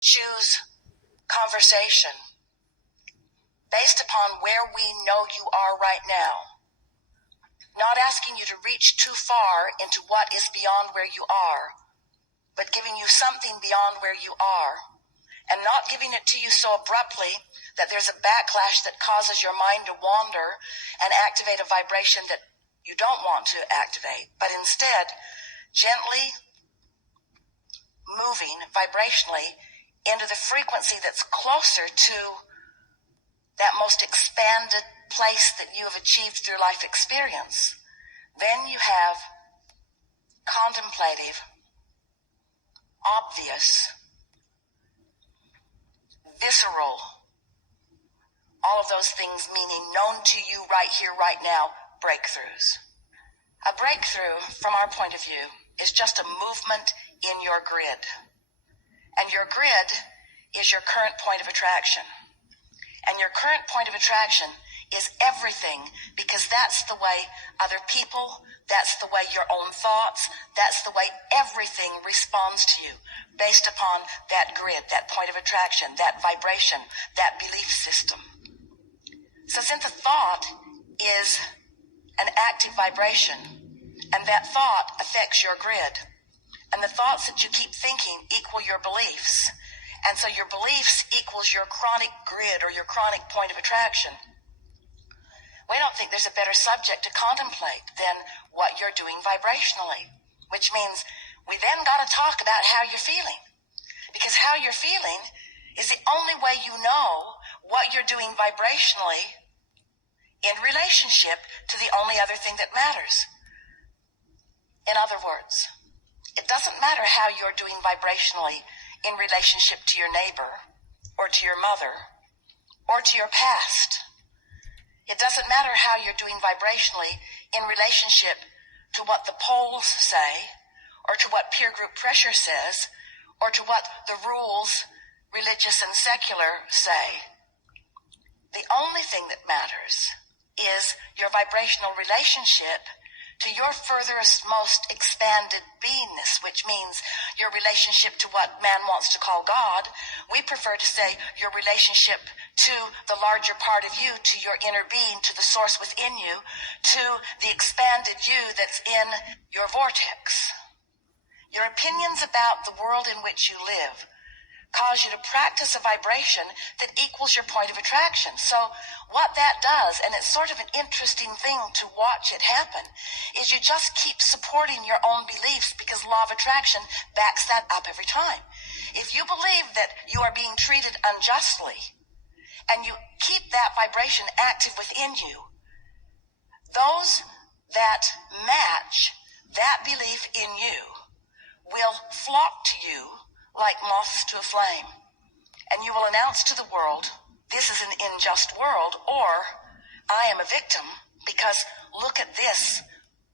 choose conversation based upon where we know you are right now. Not asking you to reach too far into what is beyond where you are, but giving you something beyond where you are. And not giving it to you so abruptly that there's a backlash that causes your mind to wander and activate a vibration that you don't want to activate, but instead gently moving vibrationally into the frequency that's closer to that most expanded place that you have achieved through life experience. Then you have contemplative, obvious, visceral, all of those things meaning known to you right here, right now, breakthroughs. A breakthrough, from our point of view, is just a movement in your grid. And your grid is your current point of attraction. And your current point of attraction is everything, because that's the way other people, that's the way your own thoughts, that's the way everything responds to you, based upon that grid, that point of attraction, that vibration, that belief system. So since a thought is an active vibration, and that thought affects your grid, and the thoughts that you keep thinking equal your beliefs, and so your beliefs equals your chronic grid or your chronic point of attraction. We don't think there's a better subject to contemplate than what you're doing vibrationally, which means we then got to talk about how you're feeling, because how you're feeling is the only way you know what you're doing vibrationally in relationship to the only other thing that matters. In other words, it doesn't matter how you're doing vibrationally in relationship to your neighbor, or to your mother, or to your past. It doesn't matter how you're doing vibrationally in relationship to what the polls say, or to what peer group pressure says, or to what the rules, religious and secular, say. The only thing that matters is your vibrational relationship to your furthest, most expanded beingness, which means your relationship to what man wants to call God. We prefer to say your relationship to the larger part of you, to your inner being, to the source within you, to the expanded you that's in your vortex. Your opinions about the world in which you live cause you to practice a vibration that equals your point of attraction. So what that does, and it's sort of an interesting thing to watch it happen, is you just keep supporting your own beliefs, because law of attraction backs that up every time. If you believe that you are being treated unjustly, and you keep that vibration active within you, those that match that belief in you will flock to you like moths to a flame. And you will announce to the world, this is an unjust world, or I am a victim, because look at this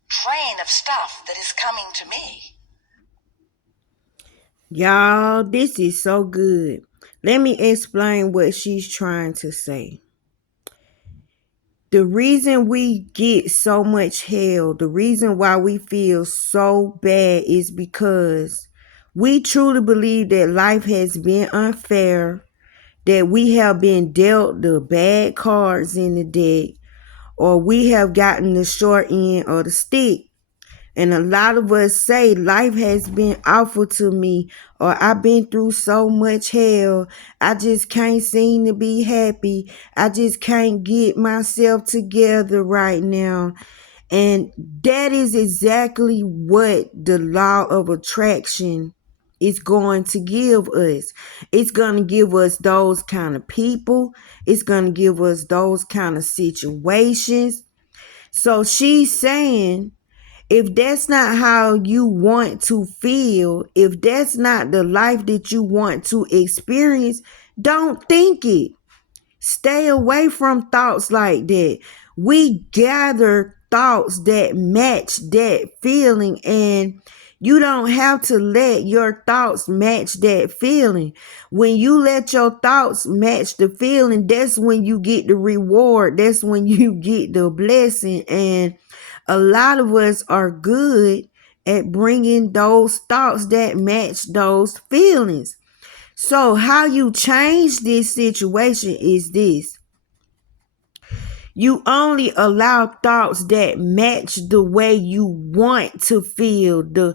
train of stuff that is coming to me. Y'all, this is so good. Let me explain what she's trying to say. The reason we get so much hell, the reason why we feel so bad, is because we truly believe that life has been unfair, that we have been dealt the bad cards in the deck, or we have gotten the short end of the stick. And a lot of us say life has been awful to me, or I've been through so much hell. I just can't seem to be happy. I just can't get myself together right now. And that is exactly what the law of attraction is going to give us. It's going to give us those kind of people. It's going to give us those kind of situations. So she's saying, if that's not how you want to feel, if that's not the life that you want to experience, don't think it. Stay away from thoughts like that. We gather thoughts that match that feeling, and you don't have to let your thoughts match that feeling. When you let your thoughts match the feeling, that's when you get the reward. That's when you get the blessing. And a lot of us are good at bringing those thoughts that match those feelings. So how you change this situation is this. You only allow thoughts that match the way you want to feel, the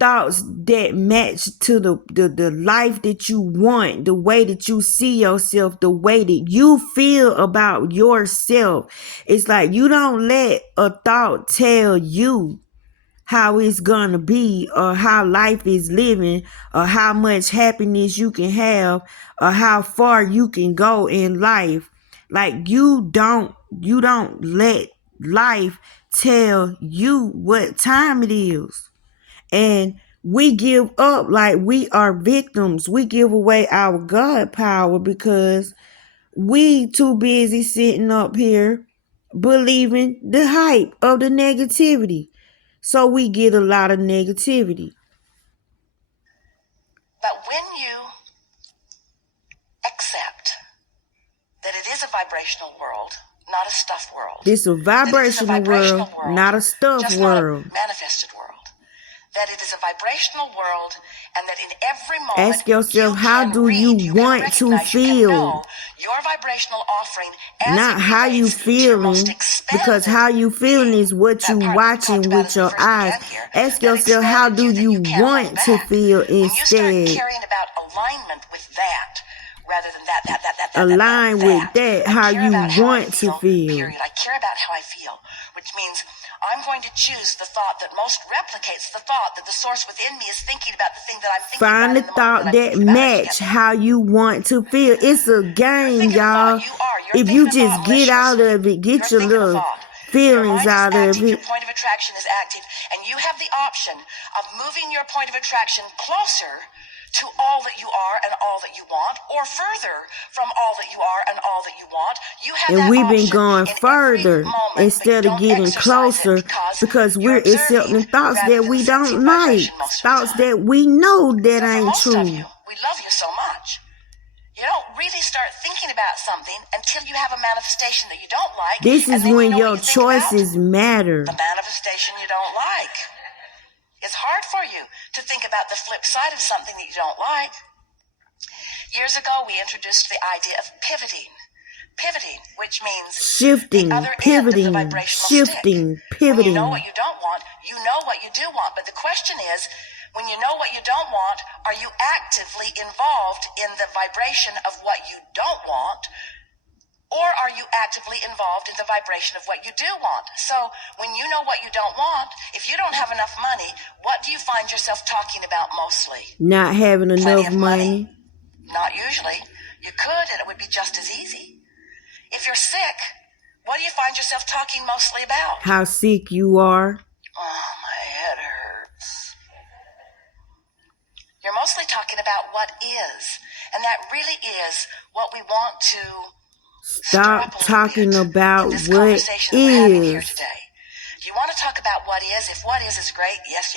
thoughts that match to the life that you want, the way that you see yourself, the way that you feel about yourself. It's like you don't let a thought tell you how it's gonna be, or how life is living, or how much happiness you can have, or how far you can go in life. Like you don't let life tell you what time it is. And we give up like we are victims. We give away our God power because we too busy sitting up here believing the hype of the negativity. So we get a lot of negativity. But when you accept that it is a vibrational world, not a stuff world. It's a vibrational world, not a stuff just world. not a manifested world. That it is a vibrational world, and that in every moment, ask yourself, how do you want to feel? Your vibrational offering, not how you feeling, because how you feeling is what you watching with your eyes. Ask yourself, how do you want to feel instead? When you start caring about alignment with that, rather than that, align with that, how you want to feel. Period. I care about how I feel, which means I'm going to choose the thought that most replicates the thought that the source within me is thinking about the thing that I'm thinking about. Find the thought that match how you want to feel. It's a game, y'all. If you just get out of it, get your little feelings out of it. Your point of attraction is active, and you have the option of moving your point of attraction closer to all that you are and all that you want, or further from all that you are and all that you want. You have and we've been going further instead of getting closer, because we're accepting thoughts that we don't like, thoughts that we know that ain't true. We love you so much. You don't really start thinking about something until you have a manifestation that you don't like. This is when your choices matter. The manifestation you don't like. It's hard for you to think about the flip side of something that you don't like. Years ago, we introduced the idea of pivoting. Pivoting, which means shifting, pivoting, shifting, pivoting. When you know what you don't want, you know what you do want. But the question is, when you know what you don't want, are you actively involved in the vibration of what you don't want? Or are you actively involved in the vibration of what you do want? So when you know what you don't want, if you don't have enough money, what do you find yourself talking about mostly? Not having enough money. Not usually. You could, and it would be just as easy. If you're sick, what do you find yourself talking mostly about? How sick you are. Oh, my head hurts. You're mostly talking about what is, and that really is what we want to stop talking about what is. Do you want to talk about what is? If what is great, yes.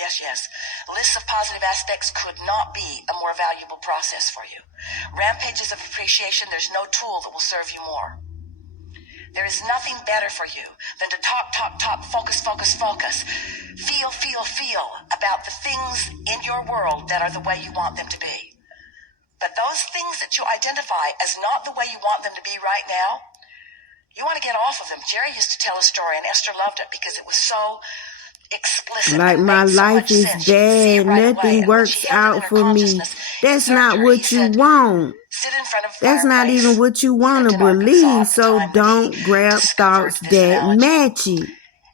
Lists of positive aspects could not be a more valuable process for you. Rampages of appreciation, there's no tool that will serve you more. There is nothing better for you than to talk, focus. Feel about the things in your world that are the way you want them to be. But those things that you identify as not the way you want them to be right now, you want to get off of them. Jerry used to tell a story, and Esther loved it because it was so explicit. Like, my life is bad, nothing works out for me. That's not what you want. That's not even what you want to believe. So don't grab thoughts that match it.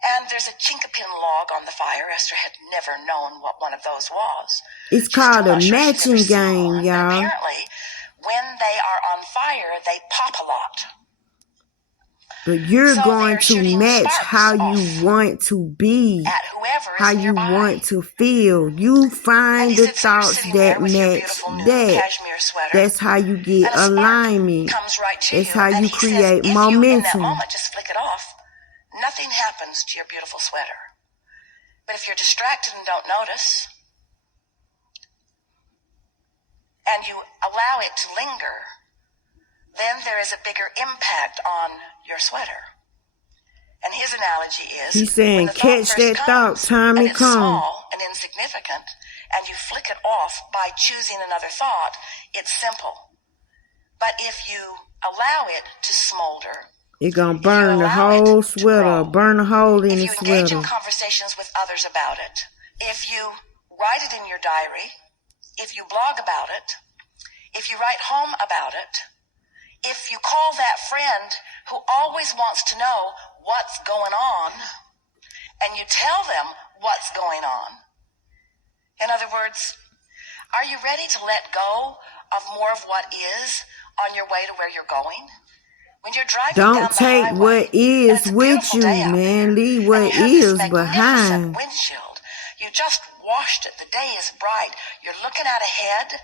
And there's a chinkapin log on the fire. Esther had never known what one of those was. It's called a matching game, y'all. Apparently, when they are on fire, they pop a lot. But you're going to match how you want to be, how you want to feel. You find the thoughts that match that. That's how you get alignment. That's how you create momentum. Just flick it off. Nothing happens to your beautiful sweater. But if you're distracted and don't notice, and you allow it to linger, then there is a bigger impact on your sweater. And his analogy is, he's saying, catch that thought, time it comes. Small and insignificant, and you flick it off by choosing another thought, it's simple. But if you allow it to smolder, It gonna if you burn the allow it whole to sweater, grow, burn a hole in if the you engage in sweater. conversations with others about it, if you write it in your diary, if you blog about it, if you write home about it, if you call that friend who always wants to know what's going on, and you tell them what's going on. In other words, are you ready to let go of more of what is on your way to where you're going? When you're driving down Don't the take highway, what and is it's a with beautiful day you, out there, man. Leave and what you have this is magnificent behind. windshield. You just washed it. The day is bright. You're looking out ahead.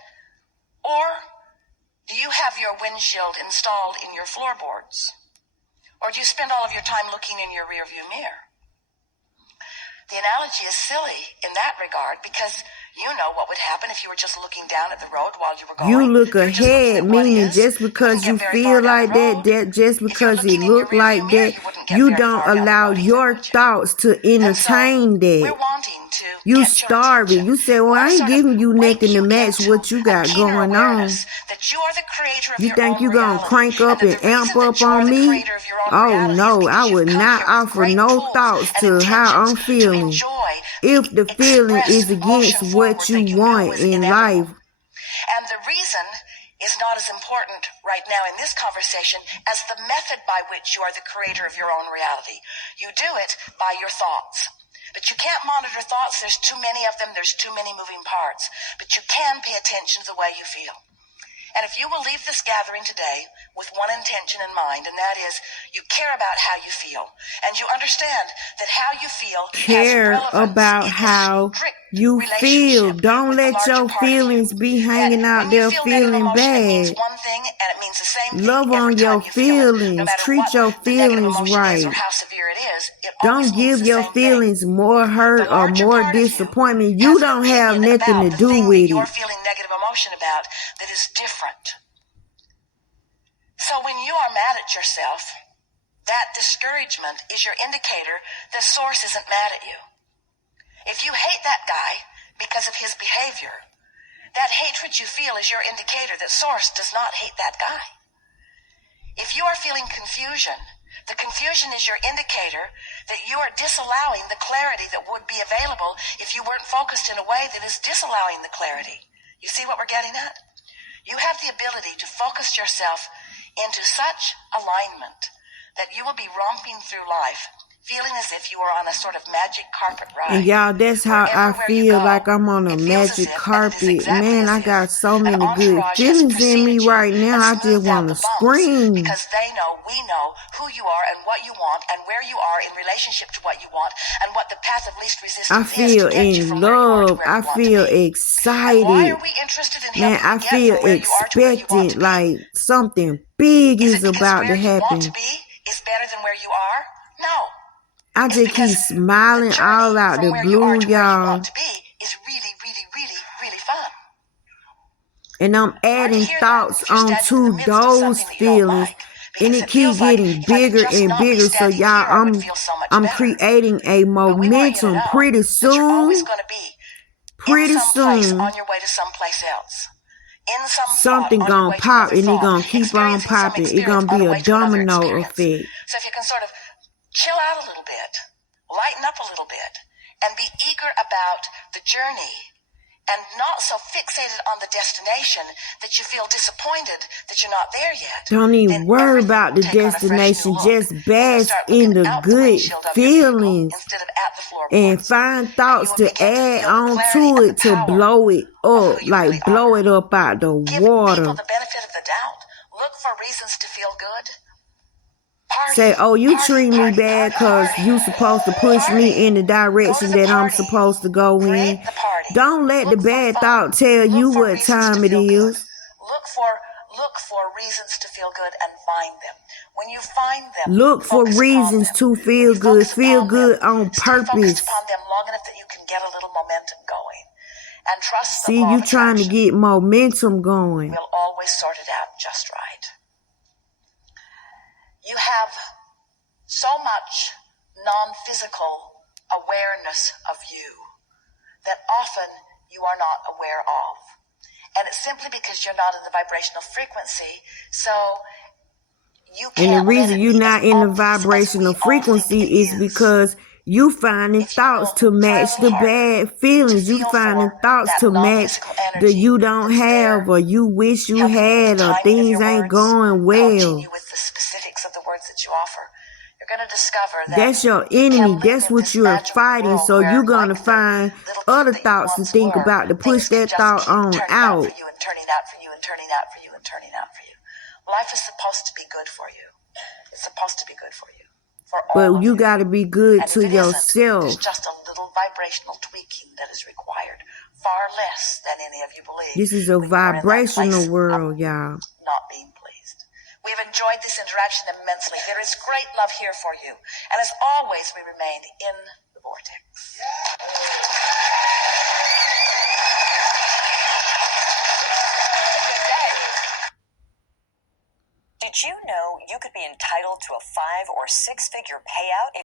Or do you have your windshield installed in your floorboards? Or do you spend all of your time looking in your rearview mirror? The analogy is silly in that regard because you know what would happen if you were just looking down at the road while you were going. You look If you were just looking ahead, at what meaning is, just you wouldn't because you get very far feel down like the road. that just If you're because it looking in your look like rearview mirror, that, you wouldn't get you very don't far down the allow road either, your would you? thoughts to And so entertain we're that. wanting to You get your starving. attention. You say, well, We I want to ain't sort of giving you wake nothing to you match into what you a got keener going on. awareness that you are the creator of You your think own you gonna reality, crank and up that and the amp reason that up you are on the me? creator of your own Oh reality is no, I because you would come not here with offer great no tools thoughts and to how intentions I'm to feeling. enjoy If the feeling express is against motion what forward you that you know want is in inevitable. life, And the reason is not as important right now in this conversation as the method by which you are the creator of your own reality. You do it by your thoughts. But you can't monitor thoughts. There's too many of them. There's too many moving parts. But you can pay attention to the way you feel. And if you will leave this gathering today with one intention in mind, and that is you care about how you feel, and you understand that how you feel has care relevance about in how this strict you feel. relationship Don't with the let larger your part of you. feelings be That hanging out when you there feel negative feeling emotion, it means bad. one thing, and it means the same thing Love every on time your you feel it. No feelings. matter Treat what your the negative feelings emotion is or right. how severe it is, it Don't always means give the your same thing. feelings more The hurt or larger more part of you disappointment. You has an don't have opinion nothing to about the do thing that with you're it. feeling negative emotion about that is different. So when you are mad at yourself, that discouragement is your indicator that Source isn't mad at you. If you hate that guy because of his behavior, that hatred you feel is your indicator that Source does not hate that guy. If you are feeling confusion, the confusion is your indicator that you are disallowing the clarity that would be available if you weren't focused in a way that is disallowing the clarity. You see what we're getting at? You have the ability to focus yourself into such alignment that you will be romping through life, feeling as if you are on a sort of magic carpet ride. And y'all, that's how Where I everywhere you feel go, like I'm on a it feels as magic if, and it is carpet. exactly Man, as I if got so an many good entourage has feelings in me preceded you right now. and I just smoothed out want to the bumps scream. because they know, we know who you are and what you want and where you are in relationship to what you want and what the path of least I resistance is feel to get you from in where you are to love. where I you want to feel be. And why excited. are we interested in Man, helping I you get feel from where you are to where you want to expectant, be? like something big Is is it because about where to you want to happen. be is better than where you are? No. I It's just keep because the smiling all journey out from the where you are blue, to where you want y'all. to be is really, really, really, really fun. And I'm Hard to adding hear that thoughts if you're standing in the onto midst of those something that you don't feelings. like, And because it it keep feels like getting if I could bigger just and not be bigger. So standing y'all, here, I would feel so much I'm better. creating a But we want you to momentum know pretty that you're always soon. going to be in Pretty some place soon, on your way to someplace else. In some thought something on your gonna way to pop another and it thought. gonna keep on Experiencing some popping. It experience gonna on be the a way to another domino experience. effect. So if you can sort of chill out a little bit, lighten up a little bit, and be eager about the journey and not so fixated on the destination that you feel disappointed that you're not there yet, Don't even then worry everything about will the take on a fresh new destination. look. Just And you'll bask start in looking the out the good windshield of your vehicle feelings instead of at the and floorboards. find And you thoughts will to begin to add feel the on clarity to and the it to power blow it of up, who you really like blow are. it up out the Give people water. the benefit of the doubt. Look for reasons to feel good. Party, Say, oh, you party, treat me party, bad party, because party. you supposed to push Party. me in the Go to direction the that I'm party. supposed to go Create in. the party. Don't let the Look for bad fun. thought tell Look you for what reasons to time it feel good. is. Look for reasons to feel good and find them. When you find them, Look for focus upon reasons them. to When feel you good. focus Feel upon them, good on stay focused purpose. upon them long enough that you can get a little momentum going. And trust that See, law you of trying to attraction get momentum going. will always sort it out just right. You have so much non-physical awareness of you that often you are not aware of. And it's simply because you're not in the vibrational frequency, so you And the can't let reason it you're be as not in the obvious as we vibrational all think it frequency is because you finding If you thoughts will to try a match little the harder bad feelings. to You feel finding for thoughts that to match non-physical the energy you don't that's have there, or you wish you helping with the had or timing of things your ain't words, going coaching well. you with the specifics of the words that you offer, you're going to discover that That's your you enemy. can live That's in what this you're magical fighting. world So where, you're going to like the find little kid other that you thoughts to once think were, about to push things can that just thought keep on turning out for out. you and turning out for you and turning out for you and turning out for you. Life is supposed to be good for you. It's supposed to be good for you. For all But of you you. got to be good And if to it isn't, there's yourself. just a little vibrational tweaking that is required, far less than any of you believe. This is a When you are in that vibrational place world, of y'all. not being pleased. We've enjoyed this interaction immensely. There is great love here for you. And as always, we remain in the vortex. Did you know you could be entitled to a 5 or 6 figure payout if